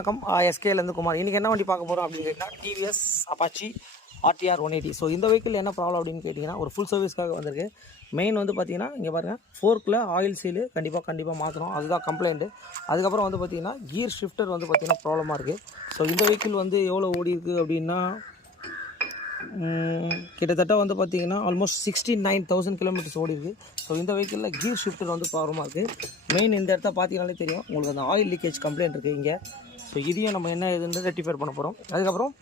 வணக்கம். எஸ்கேலேருந்து குமார். இன்றைக்கி என்ன வண்டி பார்க்க போகிறோம் அப்படின்னு கேட்டிங்கன்னா டிவிஎஸ் அப்பாச்சி ஆர்டிஆர் 180. ஸோ இந்த வெஹிக்கிள் என்ன ப்ராப்ளம் அப்படின்னு கேட்டிங்கன்னா ஒரு ஃபுல் சர்வீஸ்க்காக வந்திருக்கு. மெயின் வந்து பார்த்திங்கன்னா இங்கே பாருங்கள், ஃபோர்க்கில் ஆயில் சீலு கண்டிப்பாக மாற்றணும், அதுதான் கம்ப்ளைண்ட்டு. அதுக்கப்புறம் வந்து பார்த்திங்கன்னா கியர் ஷிஃப்டர் வந்து பார்த்திங்கன்னா ப்ராப்ளமாக இருக்குது. ஸோ இந்த வெஹிக்கிள் வந்து எவ்வளோ ஓடி இருக்குது அப்படின்னா கிட்டத்தட்ட வந்து பார்த்திங்கன்னா ஆல்மோஸ்ட் 69,000 கிலோமீட்டர்ஸ் ஓடி இருக்குது. ஸோ இந்த வெஹிக்கிளில் கியர் ஷிஃப்டர் வந்து ப்ராப்ளமாக இருக்குது. மெயின் இந்த இடத்த பார்த்தீங்கனாலே தெரியும் உங்களுக்கு, அந்த ஆயில் லீக்கேஜ் கம்ப்ளைண்ட் இருக்குது இங்கே. ஸோ இதையும் நம்ம என்ன இதுன்னு ரெக்டிஃபை பண்ண போகிறோம். அதுக்கப்புறம்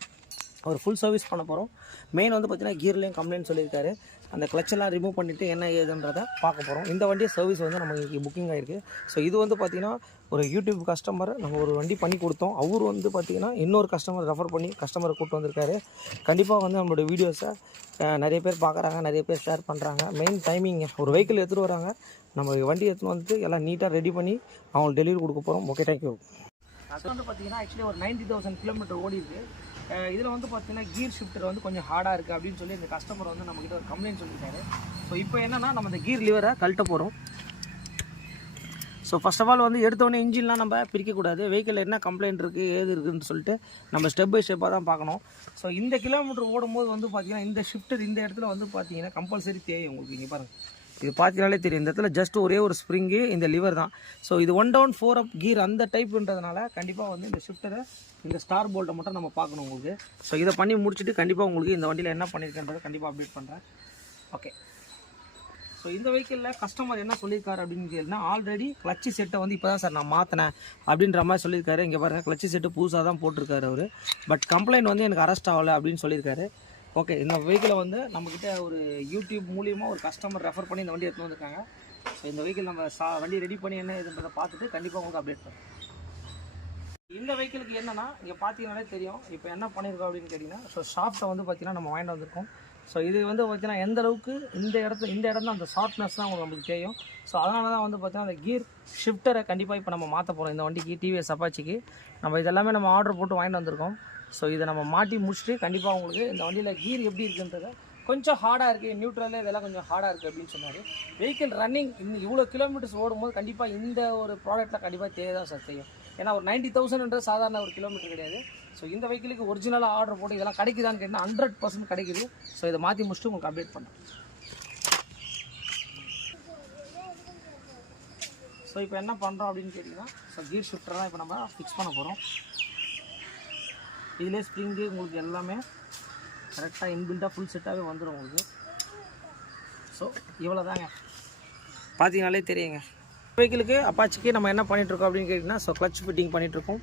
ஒரு ஃபுல் சர்வீஸ் பண்ண போகிறோம். மெயின் வந்து பார்த்திங்கன்னா கியர்லேயும் கம்ப்ளைண்ட் சொல்லியிருக்காரு. அந்த கிளச்செல்லாம் ரிமூவ் பண்ணிவிட்டு என்ன ஏதுன்றதை பார்க்க போகிறோம். இந்த வண்டியை சர்வீஸ் வந்து நம்ம இங்கே புக்கிங் ஆகிருக்கு. ஸோ இது வந்து பார்த்திங்கன்னா ஒரு யூடியூப் கஸ்டமர் நம்ம ஒரு வண்டி பண்ணி கொடுத்தோம். அவர் வந்து பார்த்திங்கன்னா இன்னொரு கஸ்டமர் ரெஃபர் பண்ணி கஸ்டமரை கூப்பிட்டு வந்திருக்காரு. கண்டிப்பாக வந்து நம்மளோட வீடியோஸை நிறைய பேர் பார்க்குறாங்க, நிறைய பேர் ஷேர் பண்ணுறாங்க. மெயின் டைமிங், ஒரு வெஹிக்கிள் எடுத்துகிட்டு வராங்க, நம்ம வண்டி எடுத்துகிட்டு வந்துட்டு எல்லாம் நீட்டாக ரெடி பண்ணி அவங்களுக்கு டெலிவரி கொடுக்க போகிறோம். Okay, thank you. அது வந்து பார்த்திங்கன்னா ஆக்சுவலி ஒரு 90,000 கிலோமீட்டர் ஓடி இருக்குது. இதில் வந்து பார்த்திங்கன்னா கியர் ஷிஃப்டர் வந்து கொஞ்சம் ஹார்டாக இருக்குது அப்படின்னு சொல்லி இந்த கஸ்டமர் வந்து நம்மக்கிட்ட ஒரு கம்ப்ளைண்ட் சொல்லியிருக்காரு. ஸோ இப்போ என்னென்னா நம்ம இந்த கியர் லிவரை கழட்ட போகிறோம். ஸோ ஃபஸ்ட் ஆஃப் ஆல் வந்து எடுத்தோடனே இன்ஜின்லாம் நம்ம பிரிக்கக்கூடாது. வெஹிக்கிள் என்ன கம்ப்ளைண்ட் இருக்குது ஏது இருக்குதுன்னு சொல்லிட்டு நம்ம ஸ்டெப் பை ஸ்டெப்பாக தான் பார்க்கணும். ஸோ இந்த கிலோமீட்டர் ஓடும்போது வந்து பார்த்திங்கன்னா இந்த ஷிஃப்டர் இந்த இடத்துல வந்து பார்த்திங்கன்னா கம்பல்சரி தேவை உங்களுக்கு. இங்கே பாருங்கள், இது பார்த்தீங்கனாலே தெரியும். இந்த இடத்துல ஜஸ்ட் ஒரே ஒரு ஸ்ப்ரிங்கு, இந்த லிவர் தான். ஸோ இது 1 down 4 up கீர் அந்த டைப்புன்றதுனால கண்டிப்பாக வந்து இந்த ஷிஃப்டரை, இந்த ஸ்டார் போல்ட்டை மட்டும் நம்ம பார்க்கணும் உங்களுக்கு. ஸோ இதை பண்ணி முடிச்சுட்டு கண்டிப்பாக உங்களுக்கு இந்த வண்டியில் என்ன பண்ணியிருக்கேன்றதை கண்டிப்பாக அப்டேட் பண்ணுறேன். ஓகே. ஸோ இந்த வெஹிக்கிளில் கஸ்டமர் என்ன சொல்லியிருக்காரு அப்படின்னு கேட்டிங்கன்னா, ஆல்ரெடி கிளச்சி செட்டை வந்து இப்போ தான் சார் நான் மாற்றினேன் அப்படின்ற மாதிரி சொல்லியிருக்காரு. இங்கே பாருங்கள், கிளச்சி செட்டு புதுசாக தான் போட்டிருக்காரு அவர். பட் கம்ப்ளைண்ட் வந்து எனக்கு அரெஸ்ட் ஆகலை அப்படின்னு சொல்லியிருக்காரு. ஓகே, இந்த வெஹிக்கிளை வந்து நம்மக்கிட்ட ஒரு யூடியூப் மூலியமாக ஒரு கஸ்டமர் ரெஃபர் பண்ணி இந்த வண்டி எடுத்து வந்திருக்காங்க. ஸோ இந்த வெஹிக்கிள் நம்ம வண்டி ரெடி பண்ணி என்ன இதுன்றதை பார்த்துட்டு கண்டிப்பாக உங்களுக்கு அப்டேட் பண்ணுறோம். இந்த வெஹிக்கிளுக்கு என்னென்னா இங்கே பார்த்தீங்கன்னாலே தெரியும் இப்போ என்ன பண்ணியிருக்கோம் அப்படின்னு கேட்டிங்கன்னா, ஸோ ஷாப்ட்டை வந்து பார்த்திங்கன்னா நம்ம வாங்கிட்டு வந்திருக்கோம். ஸோ இது வந்து பார்த்திங்கன்னா எந்த அளவுக்கு இந்த இடம் தான் அந்த ஷார்ப்னஸ் தான் நம்மளுக்கு தெரியும். ஸோ அதனால தான் வந்து பார்த்திங்கன்னா அந்த கியர் ஷிஃப்டரை கண்டிப்பாக இப்போ நம்ம மாற்ற போகிறோம். இந்த வண்டிக்கு டிவிஎஸ் அப்பாச்சிக்கு நம்ம இதெல்லாமே நம்ம ஆர்டர் போட்டு வாங்கிட்டு வந்திருக்கோம். ஸோ இதை நம்ம மாட்டி முடிச்சுட்டு கண்டிப்பாக உங்களுக்கு இந்த வண்டியில் கீர் எப்படி இருக்குன்றதை, கொஞ்சம் ஹார்டாக இருக்குது, நியூட்ரலில் இதெல்லாம் கொஞ்சம் ஹார்டாக இருக்குது அப்படின்னு சொன்னார். வெஹிக்கிள் ரன்னிங் இன்னும் இவ்வளோ கிலோமீட்டர்ஸ் ஓடும்போது கண்டிப்பாக இந்த ஒரு ப்ராடக்ட்டில் கண்டிப்பாக தேவை தான் சார் செய்யும். ஏன்னா ஒரு 90,000ன்றது சாதாரண ஒரு கிலோமீட்டர் கிடையாது. ஸோ இந்த வெஹிக்கிளுக்கு ஒரிஜினலாக ஆர்டர் போட்டு இதெல்லாம் கிடைக்குதான்னு கேட்டால் 100% கிடைக்குது. ஸோ இதை மாற்றி முடிச்சுட்டு உங்களுக்கு அப்டேட் பண்ணேன். ஸோ இப்போ என்ன பண்ணுறோம் அப்படின்னு கேட்டிங்கன்னா, ஸோ கீர் ஷிஃப்டர் தான் இப்போ நம்ம ஃபிக்ஸ் பண்ண போகிறோம். இதிலே ஸ்ப்ரிங்கு உங்களுக்கு எல்லாமே கரெக்டாக இன்பில்டாக ஃபுல் செட்டாகவே வந்துடும் உங்களுக்கு. ஸோ இவ்வளோ தாங்க, பார்த்தீங்கனாலே தெரியுங்க. வெஹிக்கிளுக்கு அப்பாச்சிக்கு நம்ம என்ன பண்ணிகிட்ருக்கோம் அப்படின்னு கேட்டிங்கன்னா, ஸோ கிளச் ஃபிட்டிங் பண்ணிகிட்ருக்கோம்.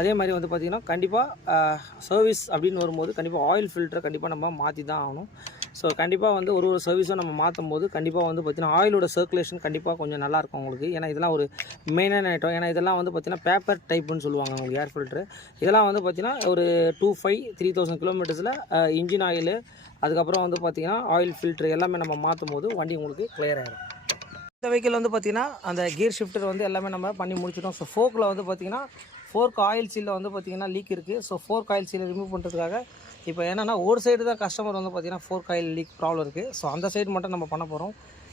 அதே மாதிரி வந்து பார்த்திங்கன்னா கண்டிப்பாக சர்வீஸ் அப்படின்னு வரும்போது கண்டிப்பாக ஆயில் ஃபில்டரை கண்டிப்பாக நம்ம மாற்றி தான் ஆகணும். ஸோ கண்டிப்பாக வந்து ஒரு சர்வீஸும் நம்ம மாற்றும் போது கண்டிப்பாக வந்து பார்த்திங்கன்னா ஆயிலோட சர்க்குலேஷன் கண்டிப்பாக கொஞ்சம் நல்லாயிருக்கும் உங்களுக்கு. ஏன்னா இதெல்லாம் ஒரு மெயினான ஐட்டம். ஏன்னா இதெல்லாம் வந்து பார்த்திங்கன்னா பேப்பர் டைப்புன்னு சொல்லுவாங்க உங்களுக்கு ஏர் ஃபில்ட்ரு. இதெல்லாம் வந்து பார்த்திங்கன்னா ஒரு 3,000 கிலோமீட்டர்ஸில் இன்ஜின் ஆயில், அதுக்கப்புறம் வந்து பார்த்திங்கன்னா ஆயில் ஃபில்ட்ரு எல்லாமே நம்ம மாற்றும் போது வண்டி உங்களுக்கு கிளியர் ஆகிடும். இந்த வெஹிக்கிள் வந்து பார்த்திங்கன்னா அந்த கியர் ஷிஃப்டர் வந்து எல்லாமே நம்ம பண்ணி முடிச்சிட்டோம். ஸோ ஃபோர்க்கில் வந்து பார்த்திங்கன்னா ஃபோர்க் ஆயில் சீலில் வந்து பார்த்திங்கன்னா லீக் இருக்குது. ஸோ ஃபோர்க் ஆயில் சீலை ரிமூவ் பண்ணுறதுக்காக இப்போ என்னென்னா ஒரு சைடு தான் கஸ்டமர் வந்து பார்த்திங்கன்னா ஃபோர்க் ஆயில் லீக் ப்ராப்ளம் இருக்குது. ஸோ அந்த சைடு மட்டும் நம்ம பண்ண போகிறோம்.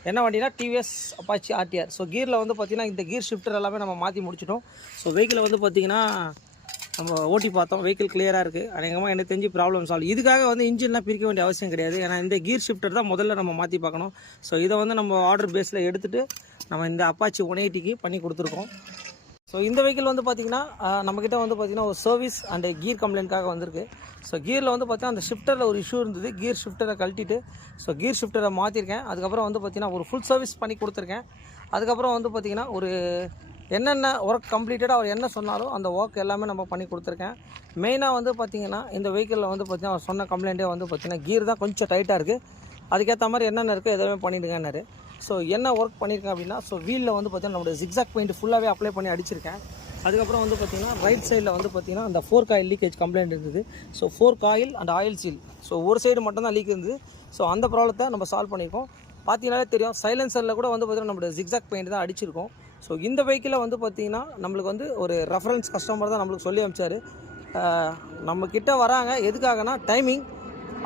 என்ன வண்டினா டிவிஎஸ் அப்பாச்சி ஆர்டிஆர். ஸோ கீரில் வந்து பார்த்திங்கன்னா இந்த கீர் ஷிஃப்டர் எல்லாமே நம்ம மாற்றி முடிச்சிட்டோம். ஸோ வெஹிக்கிளை வந்து பார்த்திங்கன்னா நம்ம ஓட்டி பார்த்தோம், வெஹிக்கிள் கிளியராக இருக்குது. அநேகமாக எனக்கு தெரிஞ்சு ப்ராப்ளம் சால்வ். இதுக்காக வந்து இன்ஜின்லாம் பிரிக்க வேண்டிய அவசியம் கிடையாது. ஏன்னா இந்த கீர் ஷிஃப்டர் தான் முதல்ல நம்ம மாற்றி பார்க்கணும். ஸோ இதை வந்து நம்ம ஆர்டர் பேஸில் எடுத்துகிட்டு நம்ம இந்த அப்பாச்சி 180க்கு பண்ணி கொடுத்துருக்கோம். ஸோ இந்த வெஹிக்கிள் வந்து பார்த்திங்கன்னா நம்மக்கிட்ட வந்து பார்த்திங்கன்னா ஒரு சர்வீஸ் அண்ட் கீர் கம்ப்ளைண்ட்காக வந்திருக்கு. ஸோ கீரில் வந்து பார்த்திங்கன்னா அந்த ஷிஃப்டரில் ஒரு இஷ்யூ இருந்தது. கீர் ஷிஃப்டரை கழட்டிட்டு ஸோ கீர் ஷிஃப்டரை மாற்றிருக்கேன். அதுக்கப்புறம் வந்து பார்த்திங்கன்னா ஒரு ஃபுல் சர்வீஸ் பண்ணி கொடுத்துருக்கேன். அதுக்கப்புறம் வந்து பார்த்திங்கன்னா ஒரு என்னென்ன ஒர்க் கம்ப்ளீட்டடாக அவர் என்ன சொன்னாலும் அந்த ஒர்க் எல்லாமே நம்ம பண்ணி கொடுத்துருக்கேன். மெயினாக வந்து பார்த்திங்கன்னா இந்த வெஹிக்கிளில் வந்து பார்த்திங்கன்னா அவர் சொன்ன கம்ப்ளைண்ட்டே வந்து பார்த்திங்கன்னா கீர் தான் கொஞ்சம் டைட்டாக இருக்குது, அதுக்கேற்ற மாதிரி என்னென்ன இருக்குது எதுவுமே பண்ணிவிடுங்கன்னாரு. ஸோ என்ன ஒர்க் பண்ணியிருக்கேன் அப்படின்னா, ஸோ வீலில் வந்து பார்த்திங்கன்னா நம்மளுடைய ஜிக்ஸாக் பெயிண்ட் ஃபுல்லாகவே அப்ளை பண்ணி அடிச்சிருக்கேன். அதுக்கப்புறம் வந்து பார்த்திங்கன்னா ரைட் சைடில் வந்து பார்த்திங்கன்னா அந்த ஃபோர்க் ஆயில் லீக்கேஜ் கம்ப்ளைண்ட் இருந்தது. So fork oil and oil seal, so ஒரு சைடு மட்டும் தான் லீக் இருந்தது. ஸோ அந்த ப்ராப்ளத்தை நம்ம சால்வ் பண்ணியிருக்கோம். பார்த்தீங்கன்னாலே தெரியும், சைலன்சரில் கூட வந்து பார்த்திங்கன்னா நம்மளுடைய ஜிக்ஸாக் பெயிண்ட் தான் அடிச்சிருக்கோம். ஸோ இந்த வெஹிக்கிளில் வந்து பார்த்திங்கன்னா நம்மளுக்கு வந்து ஒரு ரெஃபரன்ஸ் கஸ்டமர் தான் நம்மளுக்கு சொல்லி அனுப்பிச்சார். நம்மக்கிட்ட வராங்க எதுக்காகனா டைமிங்.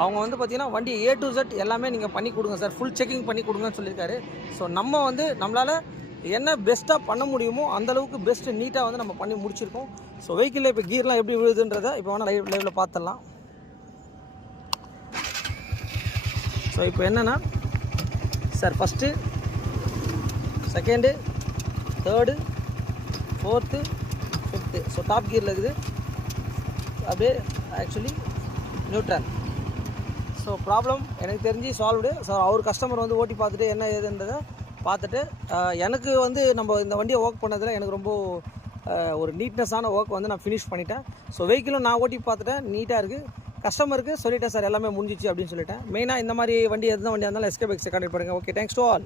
அவங்க வந்து பார்த்திங்கன்னா வண்டி A to Z எல்லாமே நீங்கள் பண்ணி கொடுங்க சார், ஃபுல் செக்கிங் பண்ணி கொடுங்கன்னு சொல்லியிருக்காரு. ஸோ நம்ம வந்து நம்மளால் என்ன பெஸ்ட்டாக பண்ண முடியுமோ அந்தளவுக்கு பெஸ்ட்டு நீட்டாக வந்து நம்ம பண்ணி முடிச்சிருக்கோம். ஸோ வெஹிக்கிளில் இப்போ கீர்லாம் எப்படி விழுதுன்றதை இப்போ வேணால் லைவில் பார்த்துடலாம். ஸோ இப்போ என்னென்னா sir first, second, third, fourth, fifth. So top கியரில் இருக்குது. அப்படியே ஆக்சுவலி நியூட்ரல். ஸோ ப்ராப்ளம் எனக்கு தெரிஞ்சு சால்வ்டு. ஸோ அவர் கஸ்டமர் வந்து ஓட்டி பார்த்துட்டு என்ன ஏதுன்றதை பார்த்துட்டு எனக்கு வந்து நம்ம இந்த வண்டியை ஒர்க் பண்ணதில் எனக்கு ரொம்ப ஒரு நீட்னஸான ஒர்க் வந்து நான் ஃபினிஷ் பண்ணிட்டேன். ஸோ வெஹிக்கிளும் நான் ஓட்டி பார்த்துட்டேன், நீட்டாக இருக்குது. கஸ்டமருக்கு சொல்லிட்டேன் சார் எல்லாமே முடிஞ்சிச்சு அப்படின்னு சொல்லிட்டேன். மெயினாக இந்த மாதிரி வண்டி எந்த வண்டியாக இருந்தாலும் எஸ்கே பைக்ஸை கான்டெக்ட் பண்ணுங்கள். Okay, thanks to all.